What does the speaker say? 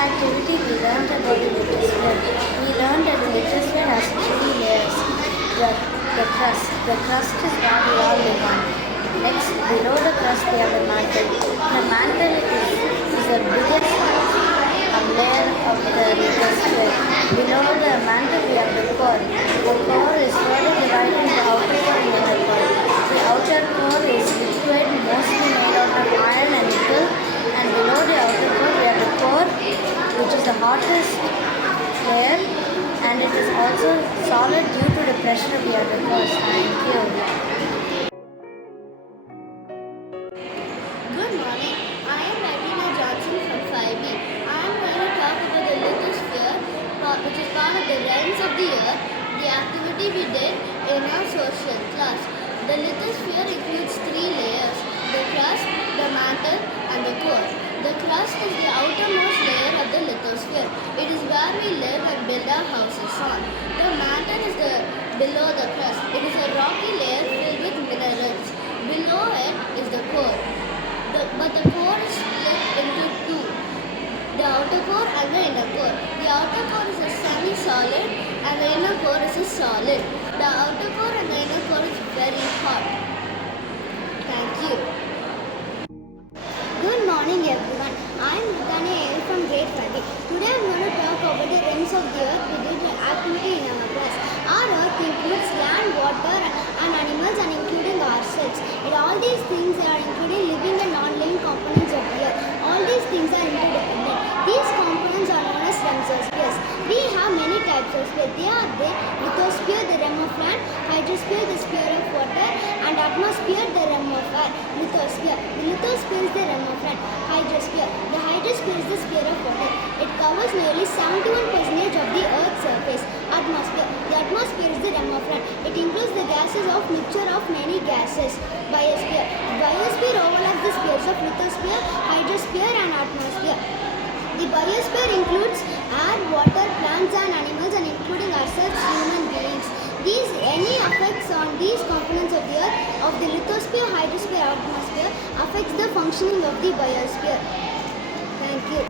activity we learned about the lithosphere. We learned that the lithosphere has three layers. The crust. The crust is what we all live on. Next, below the crust we have the mantle. The mantle is the biggest layer of the lithosphere. Below the mantle we have the core. The core is further divided into outer core and inner core. The outer core is liquid, mostly made out of iron and nickel. And below the outer core we have the core, which is the hottest layer, and it is also solid due to the pressure we have the core. Thank you. Good morning. I am Ravina Johnson from 5B. I am going to talk about the lithosphere, which is part of the realms of the earth, the activity we did in our social class. The lithosphere includes three layers: the crust, the mantle, and the core. The crust is the outermost layer of the lithosphere. It is where we live and build our houses on. The mantle is below the crust. It is a rocky layer filled with minerals. Below it is the core. But the core is split into two: the outer core and the inner core. The outer core is a semi-solid and the inner core is a solid. The outer core and the inner core is very hot. Thank you. Good morning everyone. I am Ritani from grade 5. Today I am going to talk about the rings of the earth we did an activity in our class. Our earth includes land, water and animals and including ourselves. And all these things are including living and non-living components of the earth. All these things are interdependent. These components are known as spheres. We have many types of spheres. They are the lithosphere, the realm of land; hydrosphere, the sphere of water; and atmosphere, the realm of air. Lithosphere. The lithosphere is the realm of land. Hydrosphere. The hydrosphere is the sphere of water. It covers nearly 71% of the Earth's surface. Atmosphere. The atmosphere is the realm of land. It includes the gases of mixture of many gases. Biosphere. The biosphere overlaps the spheres of lithosphere, hydrosphere, and atmosphere. The biosphere includes air, water, plants and animals, and including ourselves, human beings. Any effects on these components of the earth, of the lithosphere, hydrosphere, atmosphere, affects the functioning of the biosphere. Thank you.